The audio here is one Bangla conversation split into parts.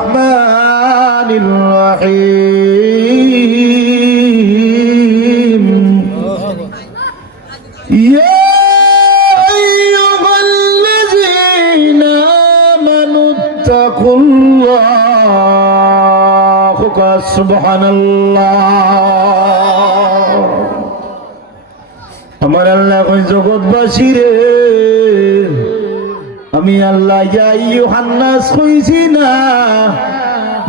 الرحمن الرحيم يا أيها الذين آمنوا اتقوا الله سبحان الله আমার আল্লাহ কই জগৎবাসী রে আমি আল্লাহ ইয়া আইয়ুহান নাস কইছি না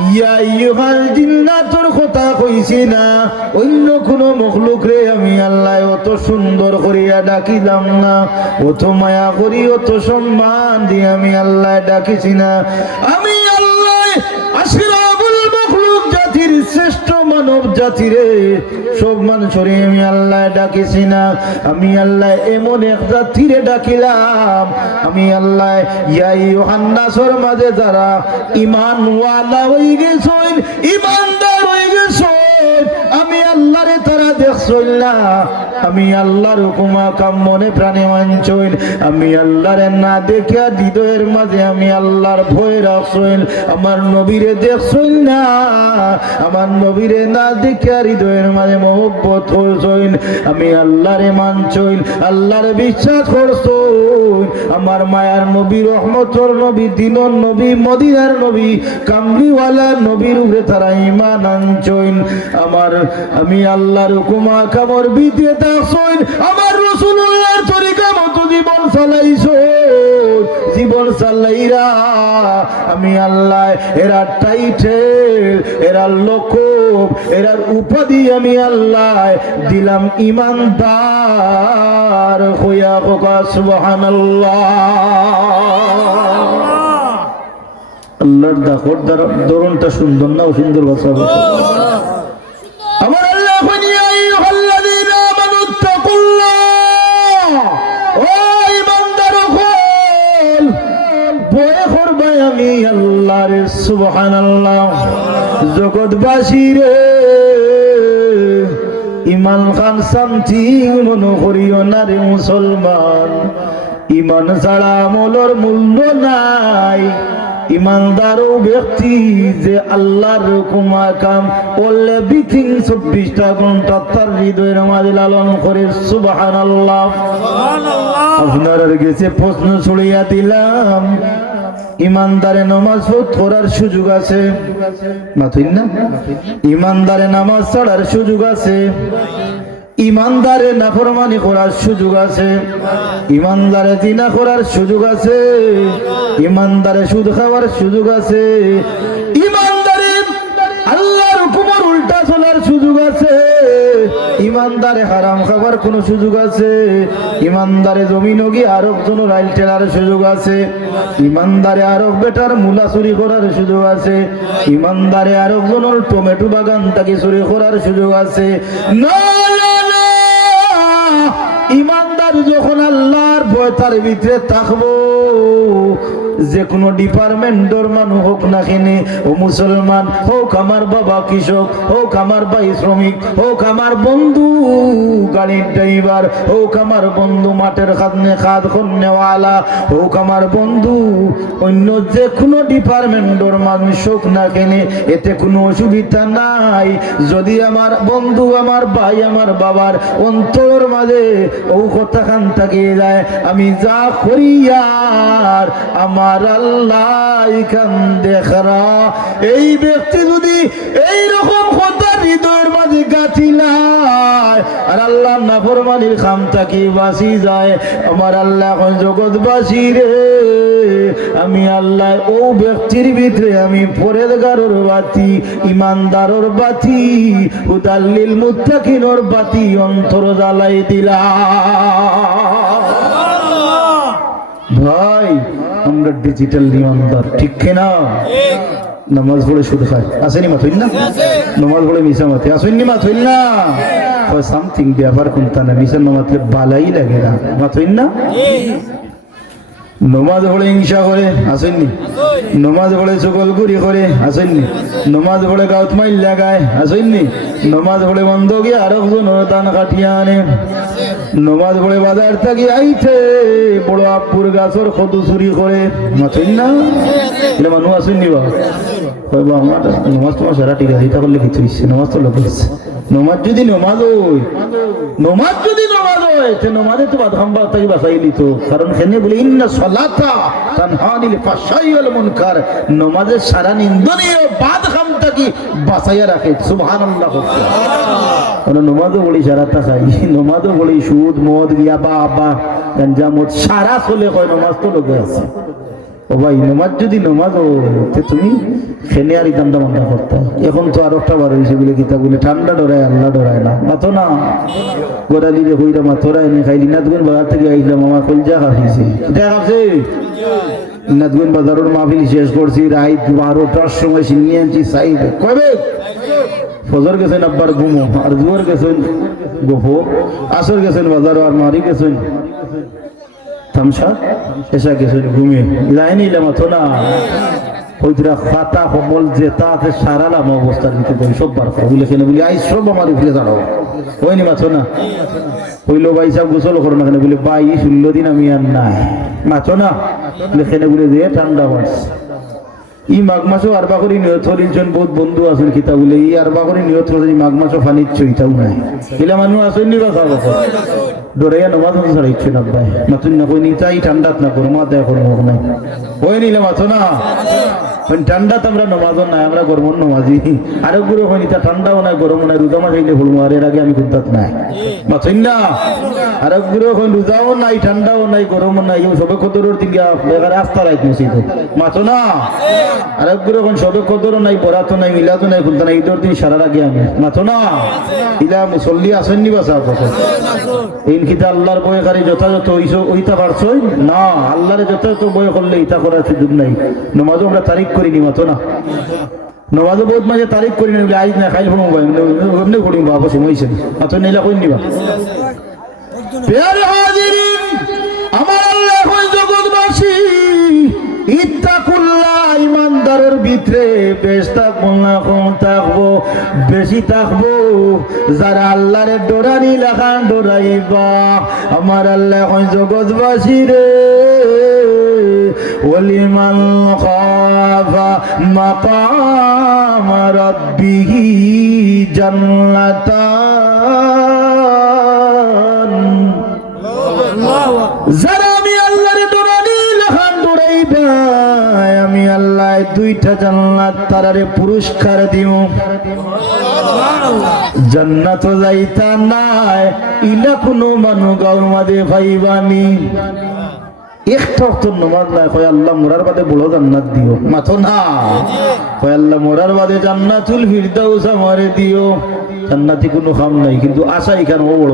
ইয়া আইয়ুহাল জিন্নাতুর কথা কইছি না অন্য কোন মখলুক রে আমি আল্লাহ অত সুন্দর করিয়া ডাকিলাম না অত মায়া করি অত সম্মান দিয়ে আমি আল্লাহ ডাকিছি না আমি আল্লাহ আশরাফুল মখলুক জাতির শ্রেষ্ঠ মানব জাতি রে সব মানুষরে আমি আল্লাহ ডাকিছি না আমি আল্লাহ এমন এক জাতিরে ডাকিলাম আমি আল্লাহ ইয়া আইয়ুহান নাসের মাঝে যারা ঈমানওয়ালা হয়ে গেছেন ঈমানদার হয়ে গেছেন আমি আল্লাহরে তারা দেখছই না আমি আল্লাহর হুকুম কাম মনে প্রাণে মানছই আমি আল্লাহরে না দেখিয়া হৃদয়ের মাঝে আমি আল্লাহর ভয় রাখছই আমার নবীরে দেখছই না আমার নবীরে না দেখিয়া হৃদয়ের মাঝে মহব্বত করছই আমি আল্লাহরে মানছই আল্লাহরে বিশ্বাস করছই আমার মায়ার নবী রহমতর নবী দিনর নবী মদিনার নবী কামলিওয়ালা নবীর উপরে তারা ঈমান আনছই আমার আমি আল্লাহর হুকুম কামর বিধিয়ে থাকছই আমার রাসূলুল্লাহর তরিকা মতো জীবন চালাইছই জীবন চালাইরা আমি আল্লাহ এরা টাইটেল এরা লকব এরা উপাধি আমি আল্লাহ দিলাম ঈমানদার হইয়া হোকা সুবহানাল্লাহ আল্লাহর দাখর দরনটা সুন্দর না সুন্দর ভাষা আমার আল্লাহ ইয়া আইয়ুহাল্লাযীনা আমানু তাকুল্লাহ ও ঈমানদারগণ ভয় করবে আমি আল্লাহর সুবহানাল্লাহ জগৎবাসী রে ঈমান খান শান্তি মনে করিও না রে মুসলমান ঈমান ছাড়া আমলের মূল্য নাই ঈমানদার ব্যক্তি যে আল্লাহর হুকুম কাম করলে বিথিং 24টা ঘন্টা তার হৃদয়ের মাঝে লালন করে সুবহানাল্লাহ সুবহানাল্লাহ আপনার কাছে প্রশ্ন ছড়িয়ে দিলাম ঈমানদারে নামাজ পড়ার সুযোগ আছে মাতুই না ঈমানদারে নামাজ পড়ার সুযোগ আছে ঈমানদারে নাফরমানি করার সুযোগ আছে ঈমানদারে জিনা করার সুযোগ আছে ঈমানদারে সুদ খাওয়ার সুযোগ আছে ঈমানদারে আল্লাহর হুকুমের উল্টা চলার সুযোগ আছে ঈমানদারে হারাম খাবার কোন সুযোগ আছে ঈমানদারে জমি নগি আরব জনের রাইল টেলার সুযোগ আছে ঈমানদারে আরব বেটার মুলা চুরি করার সুযোগ আছে ঈমানদারে আরব জনের টমেটো বাগান থেকে চুরি করার সুযোগ আছে না ঈমানদার যখন আল্লাহর ভয় তার ভিতরে থাকবো যে কোনো ডিপার্টমেন্টের মানুষ হোক না কেনে ও মুসলমান হোক আমার বাবা কৃষক হোক আমার ভাই শ্রমিক হোক আমার বন্ধু গাড়ির ড্রাইভার হোক আমার বন্ধু মাঠের খাদনে খাদ খন্নেওয়ালা হোক আমার বন্ধু অন্য যে কোনো ডিপার্টমেন্টের মানুষ হোক না কেনে এতে কোনো অসুবিধা নাই যদি আমার বন্ধু আমার ভাই আমার বাবার অন্তর মাঝে ও কথা খান থাকিয়ে যায় আমি যা করি আর আমার আল্লাহ এখান দেখরা এই ব্যক্তি যদি এইরকম কথা হৃদয়ের মাঝে গাঁথিলায় আর আল্লাহ নাফরমানির খাম থাকি বাঁচি যায় আমার আল্লাহ জগৎবাসী রে আমি আল্লাহ ও ব্যক্তির ভিতরে আমি পরেজগারের বাতি ঈমানদারের বাতি হুদাল্লিল মুত্তাকিনের বাতি অন্তর জ্বালাই দিলাম ভাই আমরা ডিজিটাল ঈমানদার ঠিক কিনা নামাজ পড়ে সুদ খায় আসেনি মাথইন না নামাজ পড়ে মিশা মাথে আসেনি মাথইন না হয় সামথিং ব্যাপার কোনটা না মিশা নামাজে বালাই লাগে না মাথইন না নমাজ পড়ে হিংসা করে আসেননি, নমাজ পড়ে চকলগুড়ি করে আসেননি, নমাজ পড়ে গাউত মাইল লাগায় আসেননি, নমাজ পড়ে বন্ধ গিয়ে আরো দান কাটিয়ে আনে, নমাজ পড়ে বাজার থাকি আইছে বড় আপুর গাছর কত চুরি করে মাছেন না, এটা মানুষ আসেননি বা আমার নমাজ তোমার সারা ঠিক আছে, এটা করলে কিছু হচ্ছে, নমাজ তো লোক হচ্ছে, নমাজ যদি নমাজ হয়, নমাজ যদি নমাজ হয় নমাজে তো বাদ খাম্বা তাকে বাঁচাই দিত, কারণ সেনে বলে ইন্না সালাতা তানহা আনিল ফাহশাই ওয়াল মুনকার, নমাজের সারা নিন্দনীয় বাদ খামটা কি বাঁচাইয়া রাখে। সুবহানাল্লাহ। কারণ নমাজও বলি সারাটা খাই, নমাজও বলি সুদ মদ গিয়া বা আবা গাঞ্জা মদ সারা চলে কয় নমাজ তো লোকে আছে। ও ভাই নমাজ যদি নমাজ তুমি খেনে আর ঠান্ডা মান্ডা করতে, এখন তো আর একটা বার হয়েছে বলে কিতা বলে ঠান্ডা ডরায় আল্লাহ ডরায় না, মাতো না গোড়ালি রে কইরা মাথরা এনে খাইলি না, তুমি বাজার থেকে আইলাম আমার কলজা খাইছে, এটা খাচ্ছে নাদগুন বাজারের মাহফিল শেষ করছি রাত 12টার সময় সিনিয়ে আনছি সাইড কবে ফজর গেছেন আব্বার ঘুমো, আর জোর গেছেন গোফো, আসর গেছেন বাজার, আর মারি গেছেন তামসা, এসা গেছেন ঘুমিয়ে লাইনি মাথো না ওইটা খাতা কমল জেতা আছে সারালাম অবস্থার ভিতরে সব বার করে বলে কেন বলি আই সব আমার উপরে দাঁড়াও হয়নি মাথো না, হইলো ভাই সাহেব গোসল করো না কেন বলে ভাই 16 দিন আমি আর নাই মাথো না লেখেনে বলে দিয়ে ঠান্ডা মাছ ই মাঘ মাসও আরবা করে নিয়ত হরিজন বহুত বন্ধু আছেন কিতা বলে ই আরবা করে নিয়ত হরি মাঘ মাসও ফানির চইতাও নাই এলা মানুষ আসেননি বা খাবো ডরাইয়া নমাজ ছাড়া ইচ্ছে না ভাই মাতুন না কই নিতাই ঠান্ডাত না করো মা দেয়া করো নাই ওই নিলে মাথো না ঠান্ডাত আমরা নমাজও নাই, আমরা গরমর নমাজি আরেক গুলো হয় নিতা ঠান্ডাও নাই গরমও নাই, রোজা মাস হইলে হলমো আর এর আগে আমি কুদ্দাত নাই মাথইন না, আরেক গুলো হয় রোজাও নাই ঠান্ডাও নাই গরমও নাই, সবে কদরের দিকে বেকার আস্থা রাইত মসজিদ মাথো না, আরেক গুলো হয় সবে কদরও নাই বরাতও নাই মিলাদও নাই কুদ্দা নাই, ঈদের দিন সারা আগে আমি মাথো না, ইলা মুসল্লি আসেননি বা সাহেব এই কিতা আল্লাহর বয়ে কারি যথাযথ ওইটা পারছই না, আল্লাহরে যথাযথ বয়ে করলে ইটা করার সুযোগ নাই, নমাজও আমরা তারিখ করিনি মাতো না, নমাজও বহুত মাঝে তারিখ করি না আজ না খাইল ফোন এমনি করিম বাবা সময়ছে মাতো নিলা কই নিবা প্যারে হাজিরিন আমার আল্লাহ হই জগৎবাসী ইত্তাকুল্লাহ ইমানদারের ভিতরে বেশ থাকবো না কম থাকবো বেশি থাকবো যারা আল্লাহরে ডোরানি লাখান ডোরাইবা আমার আল্লাহ হই জগৎবাসী রে ওয়ালিমান খাফা মাকাম রাব্বিহি জান্নাতান, যারা আমি আল্লাহরে ডোরানি লাখান ডোরাইবা আমি আল্লাহ দুইটা জান্নাত তারারে পুরস্কার দিও, জান্নাত যাইতা নাই ইলা কোনো মানুষ গাঁর মাঝে পাইবানি, একটা তো নমাজ নাই কয় আল্লাহ মোরার বাদে বড় জান্নাত দিও মাথো না, কয় আল্লাহ মোরার বাদে জান্নাতুল ফিরদাউস আমারে দিও, জান্নাতি কোনো কাম নাই কিন্তু আশা এখানে ও বড়,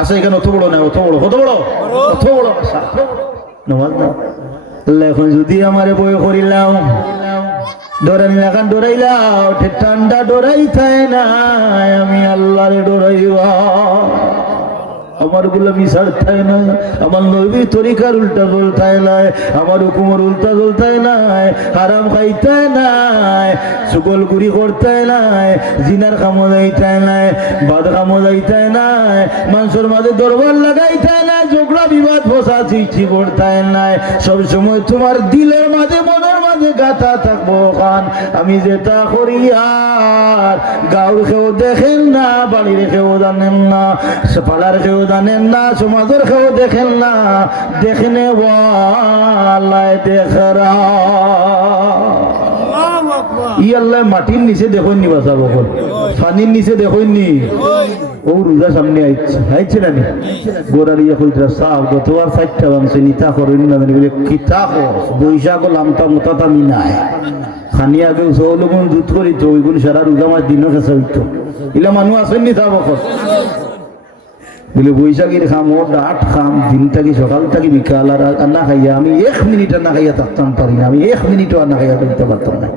আশা এখানে অত বড় না, অত বড় কত বড় অত বড় আশা নমাজ না, আল্লাহ এখন যদি আমারে বই করিলাম ডরাই লাগান ডরাইলাও ঠান্ডা ডরাই থায় না আমি আল্লাহরে ডরাইবা, আমার গুলামি ছাড়তাই না, আমার নবীর তরিকার উল্টা চলতাই নাই, আমার হুকুমের উল্টা চলতাই নাই, হারাম খাইতাই নাই, চুগল গুড়ি করতাই নাই, জিনার কামো যাইতাই নাই, বাদ কামো যাইতাই নাই, মানুষের মাঝে দরবার লাগাইতাই নাই, ঝগড়া বিবাদ ফসা সৃষ্টি করতাই নাই, সব সময় তোমার দিলের মাঝে মনের মাঝে গাথা থাকবো খান আমি যেটা করি আর গাঁর কেউ দেখেন না, বাড়ির কেউ জানেন না, পাড়ার কেউ জানেন না, সমাজের কেউ দেখেন না, দেখনে ওয়ালায় দেখরা ই আল্লাহ মাটির নিচে দেখুন নি বাসা বকল পানির নিচে দেখুন নি ও রোজা সামনে আইছে না গোড়ারিয়া কইরা সাহ গতবার 60টা বাংছে নিতা করেন না বলে কিতা বৈশাখ লামতা মোতা মিনায় খানি আগে সৌলগুন দুধ করিত ওইগুলো সারা রোজা মাস দিনও খেসা হইতো এলা মানুষ আসেননি তা বকল বলে বৈশাখীর খাম ও ডাট খাম দিন থাকি সকাল থাকি বিকাল আর না খাইয়া আমি 1 মিনিট না খাইয়া থাকতাম পারি না, আমি 1 মিনিটও না খাইয়া করতে পারতাম না।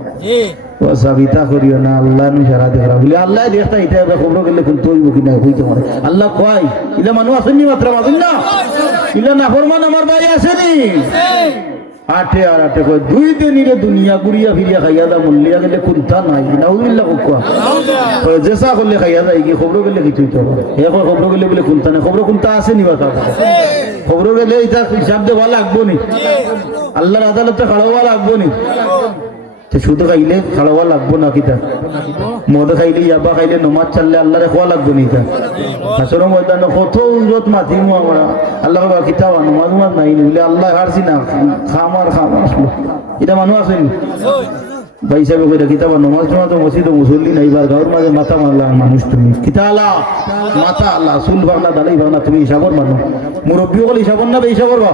ও সাবিতা করিও না আল্লাহ সারা দেখা বলে আল্লাহ দেখতা এটা খবর গেলে কোন তৈব কিনা হইতে পারে আল্লাহ কয় ইলা মানুষ আসেনি মাত্র মাঝুন না ইলা না ফরমান আমার ভাই আসেনি আটে আর আটে কয় 2 দিনের দুনিয়া ঘুরিয়া ফিরিয়া খাইয়া দা মল্লিয়া গেলে কোনটা নাই নাউজুবিল্লাহ কোয়া কয় জেসা করলে খাইয়া যায় কি খবর গেলে কি তুইতো হে খবর গেলে বলে কোনটা না খবর কোনটা আসেনি বাতা খবর গেলে এটা হিসাব দেওয়া লাগবো নি আল্লাহর আদালতে খাড়াওয়া লাগবো নি শুধু খাইলে খাড়াওয়া লাগবো না কিতা মদ খাইলে ইয়াবা খাইলে নমাজ চাললে আল্লাহরে খোয়া লাগবো নি তা আসলে ময়দানে কত উজত মাতিমু আমরা আল্লাহ বাবা কিতাব নমাজ নাই বলে আল্লাহ হারছি না খামার এটা মানুষ আছেন ভাই সাহেব কইরা কিতাব নমাজ তো মসজিদ মুসল্লি নাই বার গাঁর মাঝে মাথা মারলা মানুষ তুমি কিতা আল্লাহ মাথা আল্লাহ সুল ভাগনা দাঁড়াই ভাগনা তুমি হিসাবর মানুষ মুরব্বী হল হিসাবর না হিসাবর বা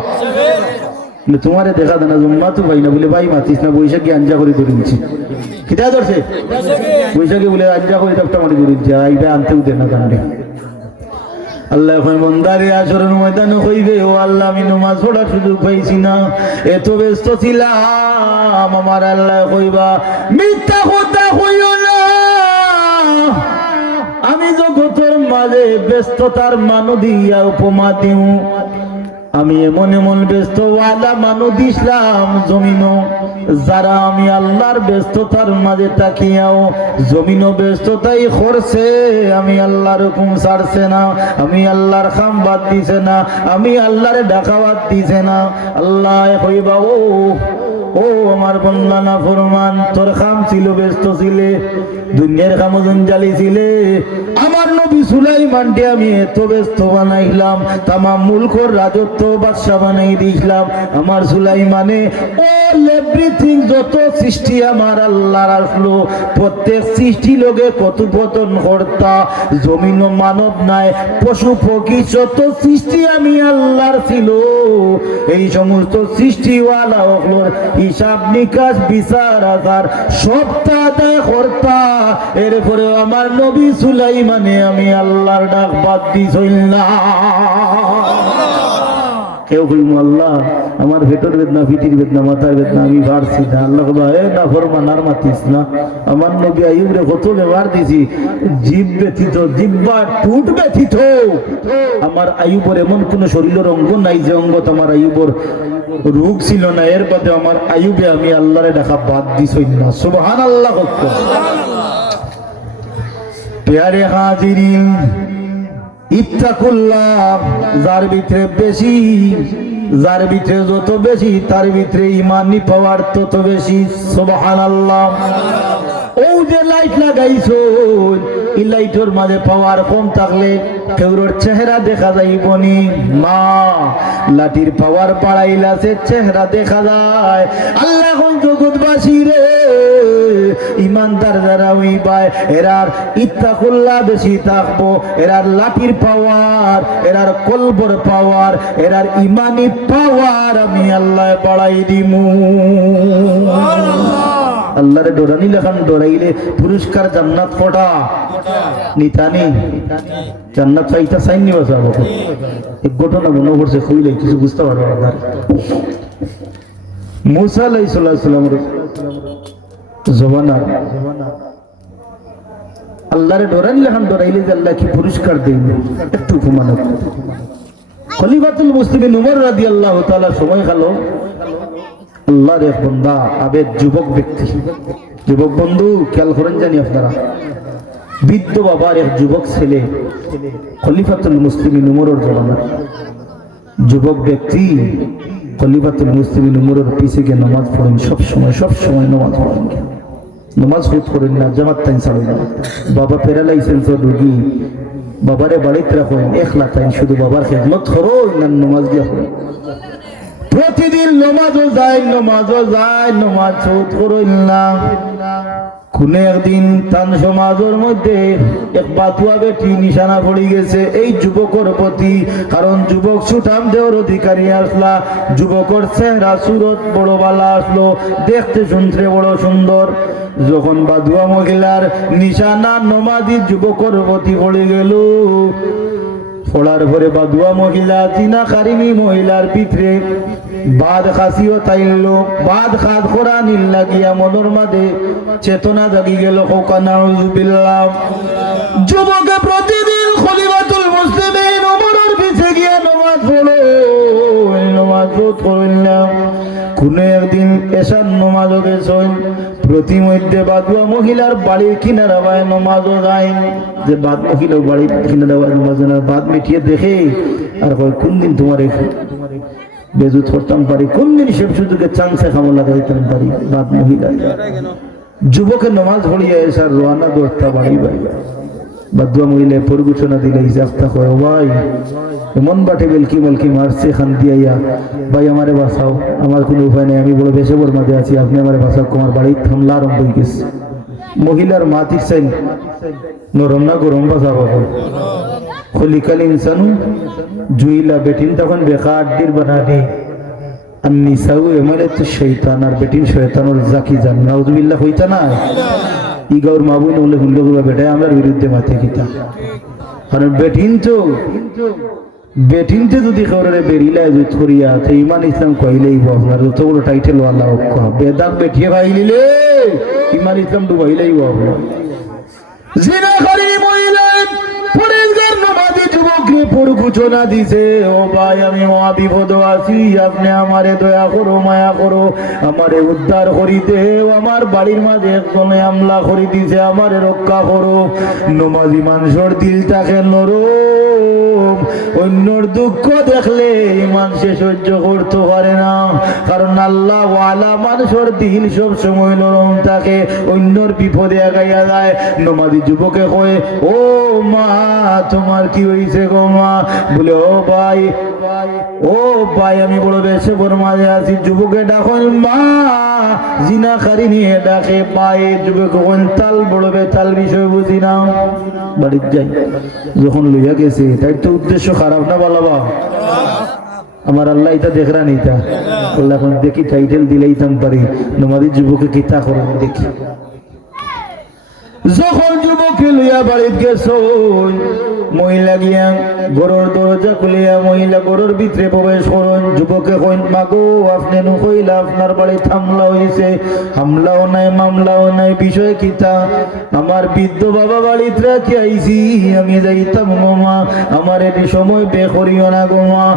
তোমারে দেখা দেনা জুম্মা তো ভাই না বলে ভাই মাতিস না বৈশাখী আঞ্জা করে ধরেছি কিতা ধরছে বৈশাখী বলে আঞ্জা করে একটা মাটি ধরেছি এইটা আনতেও দে না কান্দে আল্লাহ এখন বন্দারে আসরের ময়দানে কইবে ও আল্লাহ আমি নামাজ পড়ার সুযোগ পাইছি না এত ব্যস্ত ছিলাম আমার আল্লাহ কইবা মিথ্যা কথা কইও না আমি জগতের মাঝে ব্যস্ততার মানু দিয়া উপমা দিও আমি এমন এমন ব্যস্ত ওয়ালা মানুষ দিলাম জমিনও যারা আমি আল্লাহর ব্যস্ততার মাঝে তাকিয়াও জমিনও ব্যস্ততাই করছে আমি আল্লাহর হুকুম ছাড়ছে না আমি আল্লাহর খাম বাদ দিছে না আমি আল্লাহরে ডাকাবাদ দিছে না আল্লাহ কইবা ও আমার বন্দা না ফরমান তোর খাম ছিল ব্যস্ত ছিলে দুনিয়ার খামো জঞ্জালি ছিলে আমার নবী সুলাইমানকে আমি এত ব্যস্ত বানাইলাম তামাম মুলকর রাজত্ব বাদশা বানাই দিলাম আমার সুলাইমানে অল এভরিথিং যত সৃষ্টি আমার আল্লাহর আসলো প্রত্যেক সৃষ্টি লোকে কথোপকথন কর্তা জমিন মানব নাই পশু পক্ষী যত সৃষ্টি আমি আল্লাহর ছিল এই সমস্ত সৃষ্টিওয়ালা হলোর হিসাব নিকাশ বিচার আচার সবটা আদায় কর্তা এরপরে আমার নবী সুলাইমানে আমি আল্লাহর ডাক বাদ দিছই না কেউ কইমু আল্লাহ আমার ভেতর বেদনা পিঠির বেদনা মাথার বেদনা আমি পারছি না আল্লাহ না ফরমান আর মাতিস না আমার নবী আইয়ুব রে কত ব্যবহার দিছি জিভ ব্যথিত জিহ্বা টুট ব্যথিত আমার আইয়ুবের এমন কোন শরীরের অঙ্গ নাই যে অঙ্গ তোমার আইয়ুবের রোগ ছিল না এর বাদে আমার আইয়ুবে আমি আল্লাহরে ডাকা বাদ দিছই না সুবহানাল্লাহ প্যারে হাজিরিন ইত্তাকুল্লাহ যার ভিতরে বেশি যার ভিতরে যত বেশি তার ভিতরে ইমানি পাওয়ার তত বেশি সুবহানাল্লাহ ও যে লাইট লাগাইছো এই লাইটের মাঝে পাওয়ার কম থাকলে কেউর চেহারা দেখা যাইবনি মা লাঠির পাওয়ার বাড়াইলাছে চেহারা দেখা যায় আল্লাহ কোন জগৎবাসী রে ইমানদার যারা হইবাই এরার ইত্তাকুল্লাহ বেশি থাকবো এরার লাঠির পাওয়ার এরার কলবর পাওয়ার এরার ইমানি পাওয়ার আমি আল্লাহ বাড়াই দিমু আল্লাহরে ডরানি লেখান ডরাইলে পুরস্কার জান্নাত ফটা নিতানি জান্নাত চাইতা চাইনি বাঁচাবো এক ঘটনা মনে পড়ছে কইলে কিছু বুঝতে পারবো না মুসা আলাইহিস সালামের জবানা আল্লাহরে ডরানি লেখান ডরাইলে যে আল্লাহ কি পুরস্কার দেন একটু উপমান খলিফাতুল মুসলিমিন উমর রাদিয়াল্লাহু তাআলা সময় গেল আল্লাহর এক বান্দা আবেদ যুবক ব্যক্তি যুবক বন্ধু খেয়াল করেন জানি আপনারা বৃদ্ধ বাবার এক যুবক ছেলে খলিফাতুল মুসলিমিন উমরের জমানা যুবক ব্যক্তি খলিফাতুল মুসলিমিন উমরের পিছে গিয়ে নামাজ পড়েন সব সময় নামাজ পড়েন নামাজ হুট করেন না জামাত টাইম ছাড়েন না বাবা প্যারালাইসেন্সের রোগী বাবারে বাড়িতে রাখেন একলা টাইম শুধু বাবার খেদমত করো না নামাজ গিয়া পড়েন প্রতিদিন নমাজও যায় নমাজ হুট করেন না কোন একদিন তান সমাজের মধ্যে এক বাতুয়া বেটি নিশানা পড়ে গেছে এই যুবকের প্রতি কারণ যুবক সুঠাম দেওয়ার অধিকারী আসলা যুবকের চেহারা সুরত বড় বালা আসলো দেখতে শুনতে বড় সুন্দর যখন বাদুয়া মহিলার নিশানা নমাজি যুবকের প্রতি পড়ে গেল ফোড়ার পরে বাদুয়া মহিলা জিনা কারিমি মহিলার ভিতরে বাদ খাসিও তাইলো বাদ খাদ খোরা নীল লাগিয়া মনের মাঝে চেতনা জাগি গেল নাউযুবিল্লাহ। যুবকে প্রতিদিন খলিফাতুল মুসলিমিন ওমরের পিছে গিয়া নামাজ পড়ো, নামাজ পড়লাম। কোন একদিন এশার নামাজও গেছেন, প্রতিমধ্যে বাদুয়া মহিলার বাড়ির কিনারা বায় নামাজও যায়, যে বাদ মহিলা বাড়ির কিনারা বায় নামাজ বাদ মিটিয়ে দেখে আর কয় কোন দিন তোমার বেজুত করতাম পারি, কোন দিন সে সুযোগে চান্সে খামো লাগাইতাম পারি। বাদ মহিলা যুবকের নামাজ পড়িয়া এসার রোয়ানা দৌড়তা বাড়ি বাড়ি বাদুয়া মহিলা পরিঘোষণা দিলে ইজাফতা কয় ভাই এমন বাটে বেলকি মেলকি মারছে খান দিয়া, ভাই আমারে বাঁচাও, আমার কোনো উপায় নেই, আমি বড় বেশবর মাঝে আছি, আপনি আমারে বাঁচাও, তোমার বাড়ির হামলা আরম্ভ হয়ে গেছে। মহিলার মা দিচ্ছেন নরম না গরম বাঁচাবো খলিকাল ইনসানু জুইলা বেটিন তখন বেকা আড্ডির বানানি আর নিসাউ এমন তো শৈতান আর বেটিন শৈতানোর জাকি জান নাউজুবিল্লাহ হইতা না ই গৌর মাবুই নলে হুল্লো গুলো বেটায় আমরা বিরুদ্ধে মাথে কিতা, কারণ বেটিনতে যদি খবরে বেরিলায় জুত করিয়া তো ইমান ইসলাম কইলেই আপনার যত বড় টাইটেল আল্লাহ বেদাক বেঠিয়ে ভাইলিলে ইমান ইসলাম ডুবাইলেই আপনার জিনা করি মহিলা পরেশগার নামাজি যুবককে পরঘোষণা দিছে, ও ভাই আমি মহা বিপদ আছি, আপনি আমারে দয়া করো মায়া করো, আমারে উদ্ধার করি দেও, আমার বাড়ির মাঝে একজনে হামলা করি দিছে, আমারে রক্ষা করো। নামাজি মানুষের দিলটাকে নরম, অন্যর দুঃখ দেখলে মানুষে সহ্য করতে পারে না, কারণ আল্লাহ ওয়ালা মানুষের দিল সব সময় নরম থাকে, অন্যর বিপদে আগাইয়া যায়। নামাজি যুবকে কয় ও মা তোমার কি হয়েছে গো মা? বলে ও ভাই আমি বড় বেশে বড় মাঝে আছি। যুবকে ডাকল মা, জিনাকারী নিয়ে ডাকে পাই। যুবক তাল বড় বেতাল বিষয় বুঝি না, বাড়ির যাই যখন লইয়া গেছে তাই তো উদ্দেশ্য খারাপ না বলাবা, আমার আল্লাহ এটা দেখরা নিতা আল্লাহ এখন দেখি টাইটেল দিলেইতাম পারি নমাদি যুবকে কিতা করেন দেখি। যখন যুবকে লইয়া বাড়িত গেছ মহিলা গিয়া গরুর দরজা খুলিয়া মহিলা গরুর ভিতরে প্রবেশ করুন। যুবকে কইন মাগো আপনি নু কইলা আপনার বাড়ি হামলা হয়েছে, হামলাও নাই মামলাও নাই, বিষয় কিতা? আমার বৃদ্ধ বাবা বাড়িতে রাখি আইছি, আমি যাইতাম গোমা, আমার এটি সময় বে করিও না গোমা।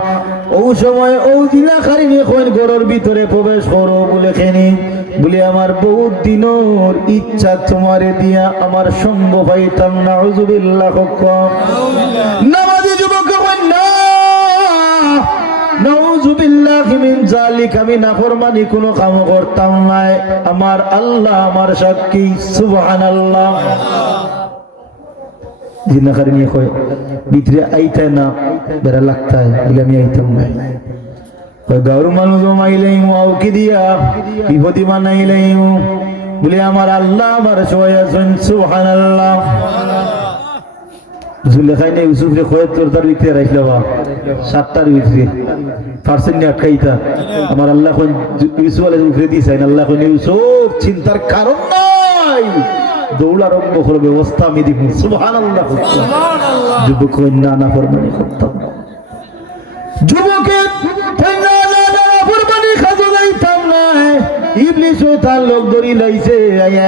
ও সময় ও দিনা খারিনি কইন গরুর ভিতরে প্রবেশ করো বলে খেনি বলে আমার বহুত দিনের ইচ্ছা তোমারে দিয়া আমার সঙ্গ পাইতাম না। নাউযুবিল্লাহ। নামাজি যুবক কইন না নাউযুবিল্লাহ মিন যালিক, আমি নাফরমানি কোনো কাম করতাম না, আমার আল্লাহ আমার সাক্ষী সুবহানাল্লাহ। জিনাকারী নিয়ে কয় ভিতরে আইতা না বেড়া লাগতায় বলে আমি আইতাম না। গাঁর মানুষ মাইলাইম আউকি দিয়া বিপদী বানাইলাইম বলে আমার আল্লাহ আমার সবাই আছেন সুবহানাল্লাহ। জুলেখাই নেই ইউসুফ রে খয়ের তোর তার ভিতরে রাখলে বা 7টার ভিতরে পার্সেন্ট আটকাইতা আমার আল্লাহ ইউসুফ আলাইহিস উপরে দিয়েছেন। আল্লাহ ইউসুফ চিন্তার কারণ নাই, দৌড় আরম্ভ করে ব্যবস্থা আমি দিব। সুবহানাল্লাহ। যুবক না না ফরমানি করতাম, যুবকের ইবলিসও তার লোক ধরি লাইছে।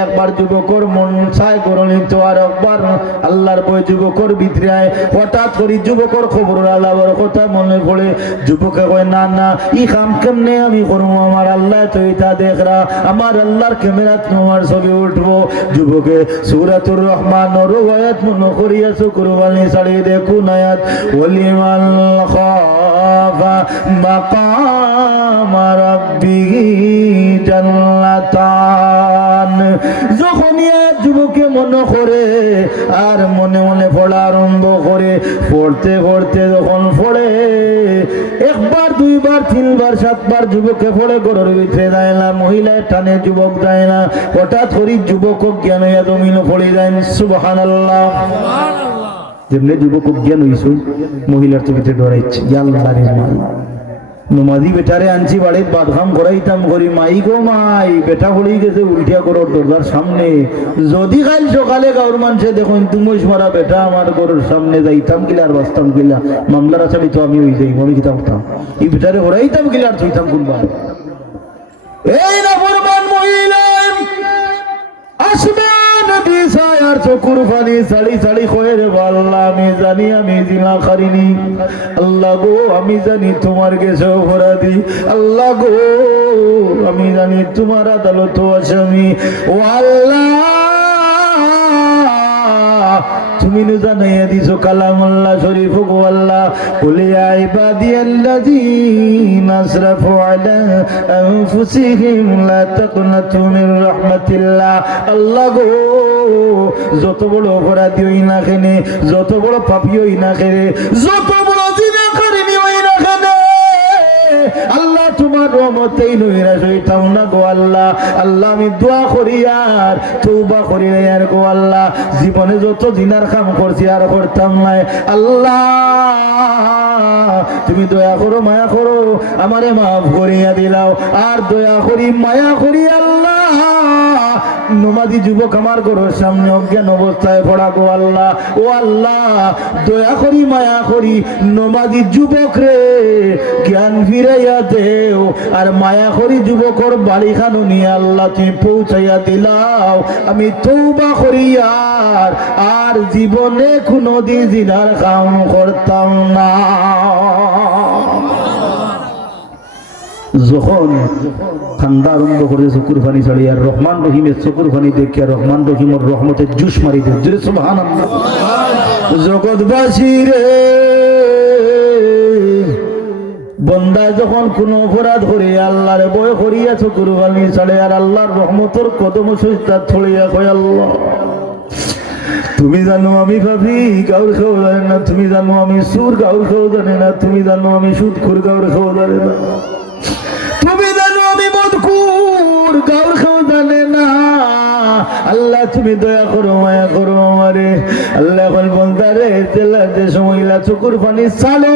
একবার যুবকর মন চায় করনি তো আর একবার আল্লাহর বই যুবকর ভিতরে আয়। হঠাৎ করে যুবকর খবর আল্লাহর কথা মনে পড়ে। যুবকে কয় না না ই কাম কেমনে আমি করবো, আমার আল্লাহ তো এটা দেখরা, আমার আল্লাহর ক্যামেরা তোমার ছবি উঠবো। যুবকে সূরাতুর রহমানের আয়াত মনে করিয়া শুকরবানি ছাড়ি দেখুন আয়াত ওয়ালিমান খাফা মাকাম রাব্বিহি জান্নাতান। যখন যুবকে মনে করে আর মনে মনে পড়া আরম্ভ করে, পড়তে পড়তে যখন পড়ে একবার দুইবার তিনবার সাতবার যুবকে পড়ে গরুর ভিতরে যায় না, মহিলায় টানে যুবক যায় না। হঠাৎ করি যুবক জ্ঞান হইয়া জমিন পড়ে যায়। সুবহানাল্লাহ। যেমনি যুবক জ্ঞান হইছ মহিলার তো ভিতরে ডরাইছে আল্লাহর মাল নমাজি বেটারে আনছি বাড়ির বাদখাম করাইতাম করি মাই গো মাই বেটা পড়েই গেছে উল্টিয়া করোর দরজার সামনে যদি কাল সকালে গাঁর মানুষে দেখুন তুমি মারা বেটা আমার ঘরের সামনে যাইতাম কিলা আর বাঁচতাম কিলা মামলার আসামি তো আমি হয়ে যাই আমি কিতাম করতাম এই বেটারে করাইতাম কিলা আর থইতাম কোনবা এই না ফরমান মহিলা আসমান দিশায় আর চকুর পানি সাড়ি সাড়ি কয়ে রে আল্লাহ আমি জানি আমি জিনা করিনি আল্লাহ গো আমি জানি তোমার কাছে অপরাধী আল্লাহ গো আমি জানি তোমার আদালত আসামি ও আল্লাহ তুমি নু জানাইয়া দিছো কালামুল্লাহ শরীফ গো আল্লাহ কুলি ইয়া ইবাদিয়াল্লাযীনা আসরাফু আলা আনফুসিহিম লা তাকনাতু মির রাহমাতিল্লাহ আল্লাহ গো যত বড় অপরাধী হই না কেন যত বড় পাপী হই না কেন যত বড় জিনা করিনি হই না কেন আল্লাহ তোমার রহমতেই নৈরাশ হইতাম না গো আল্লাহ আল্লাহ আমি দোয়া করি আর তওবা করি আর গো আল্লাহ জীবনে যত জিনার কাম করছি আর করতাম না আল্লাহ তুমি দয়া করো মায়া করো আমারে মাফ করিয়া দিলাও আর দয়া করি মায়া করি আল্লাহ নমাজি যুবক আমার ঘরের সামনে অজ্ঞান অবস্থায় পড়া গো আল্লাহ ও আল্লাহ দয়া করি মায়া করি নমাজি যুবক রে জ্ঞান ফিরাইয়া দেও আর মায়া করি যুবকর বাড়ি খানো নিয়ে আল্লাহ তুমি পৌঁছাইয়া দিলাও আমি তওবা করি আর জীবনে কোনোদিন জিনার কাম করতাম না যখন ঠান্ডা আরম্ভ করে চকুর পানি ছাড়ি আর রহমান রহিমের চকুর পানি দেখি আর রহমান রহিমের রহমতের জুস মারি দে সুবহানাল্লাহ জগৎবাসী রে বন্দা যখন কোন অপরাধ করে আল্লাহরে বয় করিয়া চকুর পানি ছাড়ে আর আল্লাহর রহমতের কদম সইতা ছড়িয়া কয় আল্লাহ তুমি জানো আমি ভাবি কাউর খাও জানে না তুমি জানো আমি সুর কাউর খাও জানে না তুমি জানো আমি সুদখোর কাউর খাও জানে না তুমি জানো আমি মদকুর কাউর খাও জানে না আল্লাহ তুমি দয়া করো মায়া করো আমারে আল্লাহ এখন বন্দারে তেলাতে সময়লা চকুর পানি চালো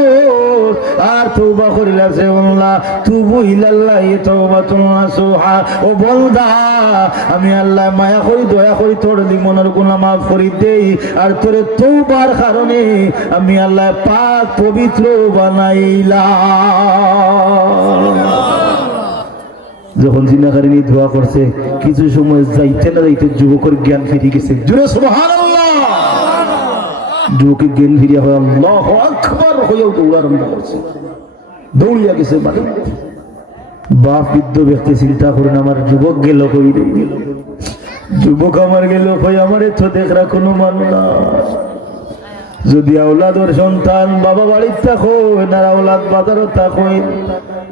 আর তওবা করিলা সে আল্লাহ তুবু ইলাল্লাহি তাওবাতুন নাসুহা ও বন্দা আমি আল্লাহ মায়া করি দয়া করি তোর জীবনের গুনাহ মাফ করি দেই আর তোর তওবার কারণে আমি আল্লাহ পাক পবিত্র বানাইলাম যখন জিনাকারিনী দোয়া করছে কিছু সময় যাইতে না যাইতে যুবকের জ্ঞান ফিরে গেছে জোরে সুবহানাল্লাহ যুবকের জ্ঞান ফিরিয়া হয় আল্লাহু আকবার হইয়া দৌড়ারম্ভ করছে দৌড়িয়া গেছে মানে বাপ বৃদ্ধ ব্যক্তি চিন্তা করেন আমার যুবক গেল কই রে যুবক আমার গেল কই আমার তো দেখরা কোনো মান না যদি আওলাদর সন্তান বাবা বাড়িতে থাকো না আওলাদ বাজারও থাকো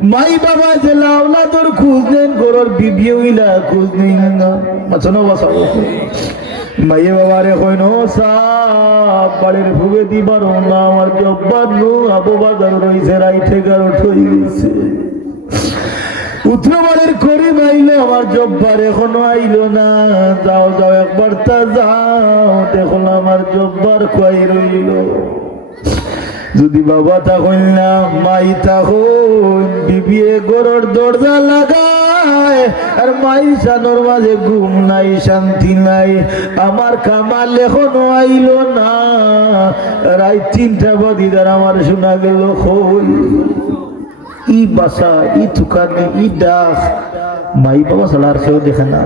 মাই বাবা যে আওলাদর খোঁজ নেন গরর বিবি হইলা খোঁজ নেই না মাছনো বাসা মাইয়ে বাবারে কইন সাপ বাড়ির ভুগে দিবার না আমার জব্বার নো আবু বাজার রইছে রাইতে গারো ঠই গেছে উত্তরবাড়ির করি মাইলে আমার জব্বার এখনো আইলো না যাও যাও একবার তা যাও দেখো আমার জব্বার খুয়াই রইল যদি বাবা তা হইল না মাই তা হইল বিবিয়ে গরর দরজা লাগায় আর মাই সানোর মাঝে ঘুম নাই শান্তি নাই আমার কামাল এখনো আইলো না রাত 3টা বাজিদার আমার শোনা গেল কই ই বাসা ই থুকানি ই ডাক মাই বাবা সালার কেউ দেখে না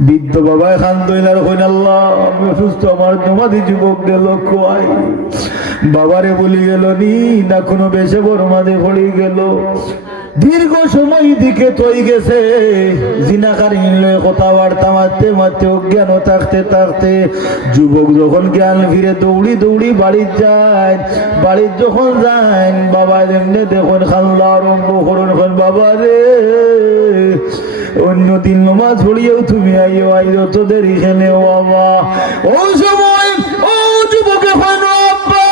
বৃদ্ধ বাবায় খান দইলার কইন আল্লাহ আমি অসুস্থ আমার নমাজি যুবক গেল কোয়াই বাবারে বলি গেল নি না কোনো বেশে বড় মাঝে পড়ি গেল দীর্ঘ সময় দিকে তৈ গেছে জিনাকারিনী লয়ে কথাবার্তা মারতে মারতে অজ্ঞান থাকতে থাকতে যুবক যখন জ্ঞান ফিরে দৌড়ি দৌড়ি বাড়ি যায় বাড়ি যখন যায় বাবা এমনি দেখুন খাল্লা আরম্ভ করুন বাবা রে অন্য দিন নমাজ পড়িয়েও তুমি আইও আইও তোদের এখানে বাবা ও সময় ও যুবকে আব্বা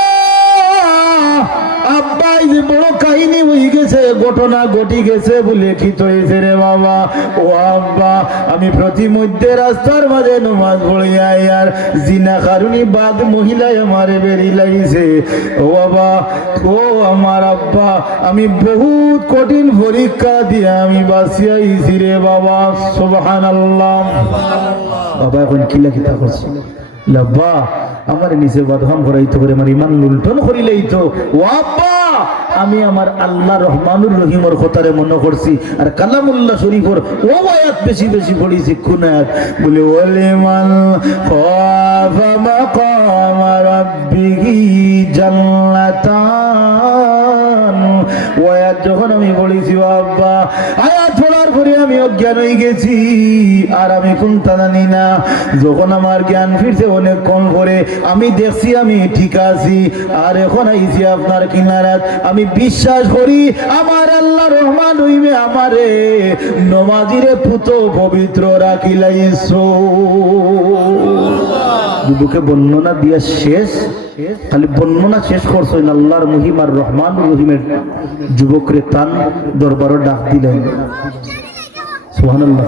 আব্বা এই যে বড় কাই কাহিনী হয়ে গেছে, ঘটনা ঘটি গেছে বলে কি হয়েছে রে বাবা? ও আব্বা, আমি প্রতি মধ্যে রাস্তার মাঝে নমাজ পড়িয়া আর জিনা কারণী বাদ মহিলাই আমারে বেরি লাগিছে। ও বাবা, ও আমার আব্বা, আমি বহুত কঠিন পরীক্ষা দিয়ে আমি বাঁচিয়াইছি রে বাবা। সুবহানাল্লাহ। বাবা এখন কিলা কিতা করছে? লাব্বা আমার নিচে বাদহাম করাইতো করে আমার ইমান লুণ্ঠন করিলেই তো। ও আব্বা, আমি আমার আল্লাহ রহমানুর রহিমর কথারে মনে করছি আর কালামুল্লাহ শরীফর ও আয়াত বেশি বেশি পড়িছি। কোন আয়াত? বলে ওয়ালিমান খাফা মাকাম রাব্বিহি জান্নাতান। ও আয়াত যখন আমি পড়িছি ও আব্বা, আয়াত পড়ার পরে আমি অজ্ঞান হয়ে গেছি আর আমি কোনটা জানি না। যখন আমার জ্ঞান ফিরছে অনেকক্ষণ পরে আমি দেখছি আমি ঠিক আছি আর এখন আইছি আপনার কিনারাত। আমি বিশ্বাস করি আমার আল্লাহ রহমান হইবে আমারে নমাজিরে পুত পবিত্র রাখিলাইছো। যুবকে বর্ণনা দিয়া শেষ, খালি বর্ণনা শেষ করছেন আল্লাহর মহিমার রহমান রহিমের। যুবকরে তান দরবারে ডাক দিলেন। সুবহানাল্লাহ।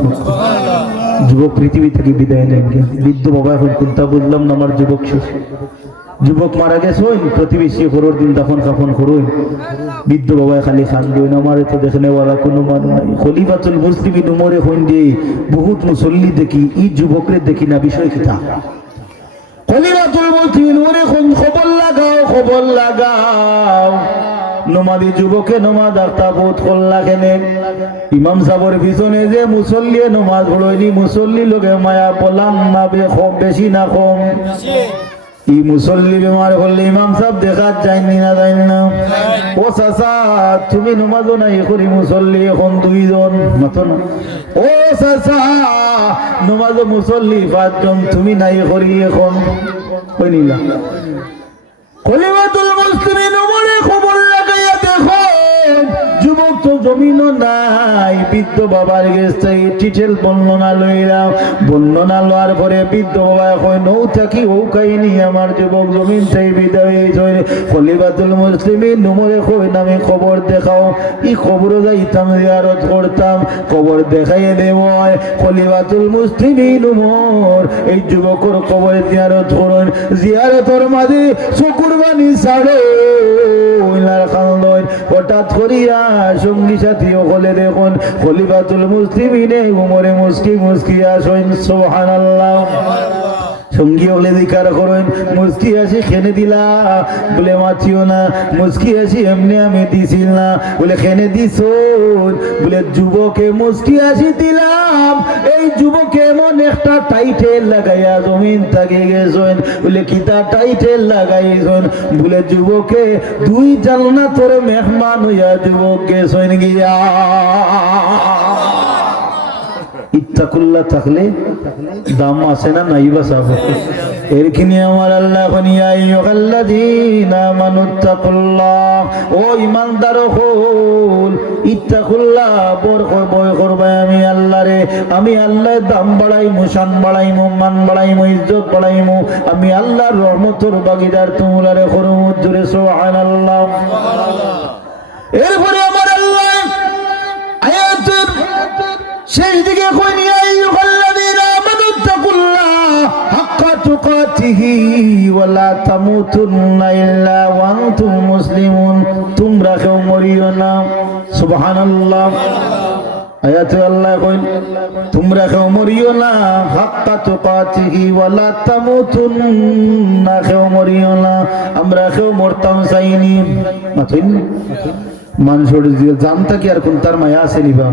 যুবক পৃথিবী থেকে বিদায় নেন। বৃদ্ধ বাবা এখন চিন্তা বুঝলাম না, আমার যুবক শেষ। যুবক মারা গেছে, প্রতিবেশী করোর দিন দাফন কাফন করুন। বৃদ্ধ বাবায় খালি খান দিন, আমার তো দেখনে ওরা কোনো মান নাই। খলিফাতুল মুসলিমিন উমরে হইন দিয়ে বহুত মুসল্লি দেখি, ই যুবকরে দেখি না। বিষয় কিতা? খলিফাতুল মুসলিমিন উমরে খবর লাগাও, খবর লাগাও। নমাদি যুবকে নমাজ আখতা বহুত কল্লা কেনে। ইমাম সাহেবের পিছনে যে মুসল্লি নমাজ পড়য়নি, মুসল্লি লোকে মায়া বলাম না বেশি না কম? ই মুসল্লি বেমার করলে ইমাম সাহেব দেখা যায়নি না যাই না? ও চাচা, তুমি নমাজও নাই করি, মুসল্লি এখন দুইজন মাতো না। ও চাচা, নমাজও মুসল্লি পাঁচজন, তুমি নাই করি এখন কই নিলা? খলিফাতুল মুসলিমিন ওমরে খবর লাগাইয়া দেখো যুবক তো জমিনও নাই। বৃদ্ধ বাবার কাছে ডিটেল বর্ণনা লইলাম। বর্ণনা লওয়ার পরে বৃদ্ধ বাবা কই নৌ থাকি ও কাহিনী আমার যুবক জমিন চাই বিদায় হয়েছে। খলিফাতুল মুসলিমিন ওমরে কই নামে খবর দেখাও। ই খবরও যাইতাম, জিয়ারত করতাম, খবর দেখাইয়ে দেব। খলিফাতুল মুসলিমিন ওমর এই যুবকর খবর জিয়ারত করুন। জিয়ারতর মাঝে শুকুরবানি ছাড়ো হঠাৎ করিয়া সঙ্গী সাথী হলে দেখুন খলিফাতুল মুসলিমিনে উমরে মুসকি মুসকি আসেন। সুবহানাল্লাহ। সঙ্গী হলে দিকার করেন, মুসকি আসি খেনে দিলা বলে মাছিও না, মুসকি আসি এমনি আমি দিছিল না বলে খেনে দিস বলে যুবকে মুসকি আসি দিলাম। এই যুবকে এমন একটা টাইটেল লাগাইয়া জমিন থাকে গেছেন বলে কিতা টাইটেল লাগাইছেন বলে যুবকে দুই জান্নাতের মেহমান হইয়া যুবক গেছেন গিয়া। ইত্তাকুল্লাহ থাকলে দাম আছে না নাই বা সাব এরখিনি আমার আল্লাহ বনিয়া আইয়ুহাল্লাযীনা আমানুত্তাকুল্লাহ। ও ঈমানদার হল ইত্তাকুল্লাহ, ভয় করবে আমি আল্লাহরে। আমি আল্লাহর দাম বাড়াইমু, শান বাড়াইমু, মান বাড়াইমু, ইজ্জত বাড়াইমু। আমি আল্লাহর রহমতের ভাগীদার তোমরারে করমু। জোরে সুবহানাল্লাহ। এরপরে আমার আল্লাহ আয়াতের শেষ দিকে কই ইয়া আইয়ুহাল্লাযীনা আমানুত্তাকুল্লাহ হাক্কা তুকাতিহি ওয়া লা তামুতুন্না ইল্লা ওয়া আনতুম মুসলিমুন। তোমরা কেউ মরিও না। সুবহানাল্লাহ। আয়াতে আল্লাহ কইন তোমরা কেউ মরিও না, হাক্কা তুকাতিহি ওয়া লা তামুতুন্না, কেউ মরিও না। আমরা কেউ মরতাম চাইনি। মাথইন মানুষের জানতা কি আর কোন তার মায়া আছে নিবা।